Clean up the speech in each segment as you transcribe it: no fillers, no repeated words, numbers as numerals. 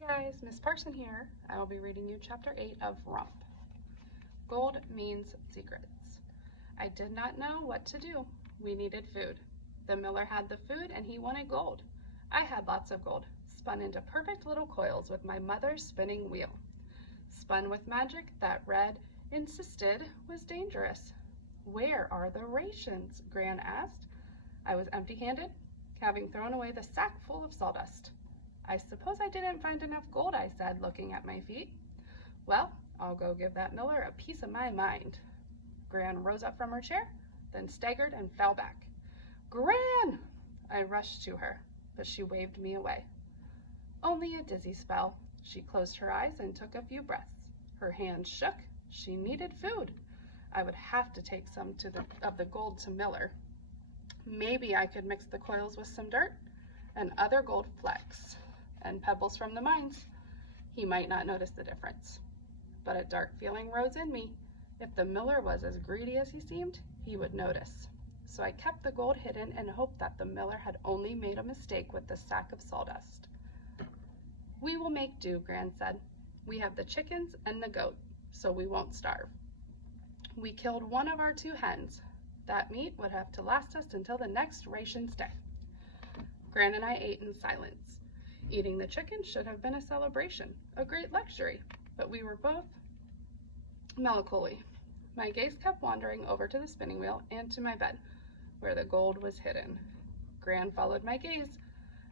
Hey guys, Miss Parson here. I will be reading you Chapter 8 of Rump. Gold means secrets. I did not know what to do. We needed food. The miller had the food and he wanted gold. I had lots of gold, spun into perfect little coils with my mother's spinning wheel. Spun with magic that Red insisted was dangerous. Where are the rations? Gran asked. I was empty-handed, having thrown away the sack full of sawdust. I suppose I didn't find enough gold, I said, looking at my feet. Well, I'll go give that miller a piece of my mind. Gran rose up from her chair, then staggered and fell back. Gran! I rushed to her, but she waved me away. Only a dizzy spell. She closed her eyes and took a few breaths. Her hands shook. She needed food. I would have to take some of the gold to Miller. Maybe I could mix the coils with some dirt and other gold flecks and pebbles from the mines. He might not notice the difference. But a dark feeling rose in me. If the miller was as greedy as he seemed, he would notice. So I kept the gold hidden and hoped that the miller had only made a mistake with the sack of sawdust. We will make do, Gran said. We have the chickens and the goat, so we won't starve. We killed one of our 2 hens. That meat would have to last us until the next rations day. Gran and I ate in silence. Eating the chicken should have been a celebration, a great luxury, but we were both melancholy. My gaze kept wandering over to the spinning wheel and to my bed, where the gold was hidden. Gran followed my gaze.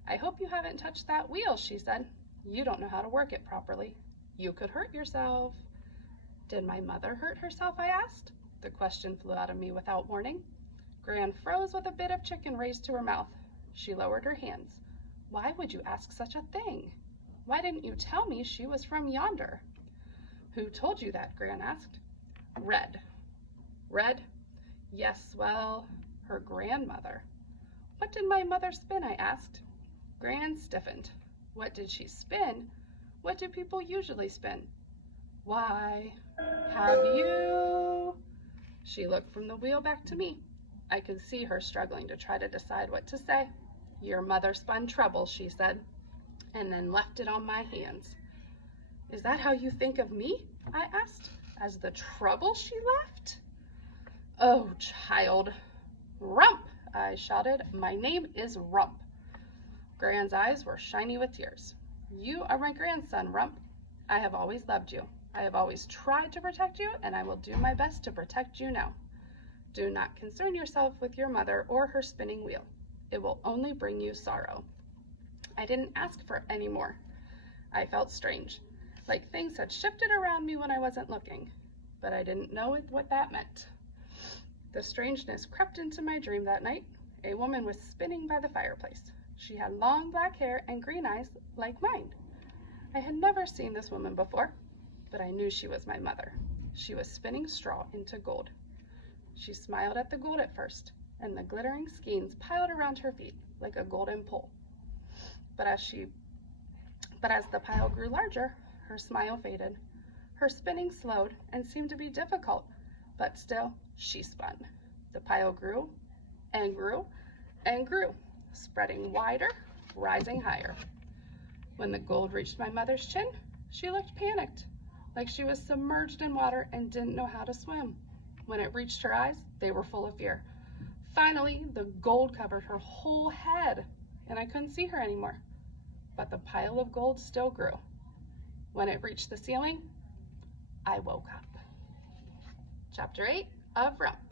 I hope you haven't touched that wheel, she said. You don't know how to work it properly. You could hurt yourself. Did my mother hurt herself, I asked. The question flew out of me without warning. Gran froze with a bit of chicken raised to her mouth. She lowered her hands. Why would you ask such a thing? Why didn't you tell me she was from yonder? Who told you that? Gran asked. Red. Red? Yes, well, her grandmother. What did my mother spin? I asked. Gran stiffened. What did she spin? What do people usually spin? Why, have you? She looked from the wheel back to me. I could see her struggling to try to decide what to say. Your mother spun trouble, she said, and then left it on my hands. Is that how you think of me? I asked, as the trouble she left? Oh, child. Rump, I shouted. My name is Rump. Gran's eyes were shiny with tears. You are my grandson, Rump. I have always loved you. I have always tried to protect you, and I will do my best to protect you now. Do not concern yourself with your mother or her spinning wheel. It will only bring you sorrow. I didn't ask for any more. I felt strange, like things had shifted around me when I wasn't looking, but I didn't know what that meant. The strangeness crept into my dream that night. A woman was spinning by the fireplace. She had long black hair and green eyes like mine. I had never seen this woman before, but I knew she was my mother. She was spinning straw into gold. She smiled at the gold at first, and the glittering skeins piled around her feet like a golden pole. But as the pile grew larger, her smile faded. Her spinning slowed and seemed to be difficult, but still she spun. The pile grew and grew and grew, spreading wider, rising higher. When the gold reached my mother's chin, she looked panicked, like she was submerged in water and didn't know how to swim. When it reached her eyes, they were full of fear. Finally, the gold covered her whole head, and I couldn't see her anymore. But the pile of gold still grew. When it reached the ceiling, I woke up. Chapter 8 of Rump.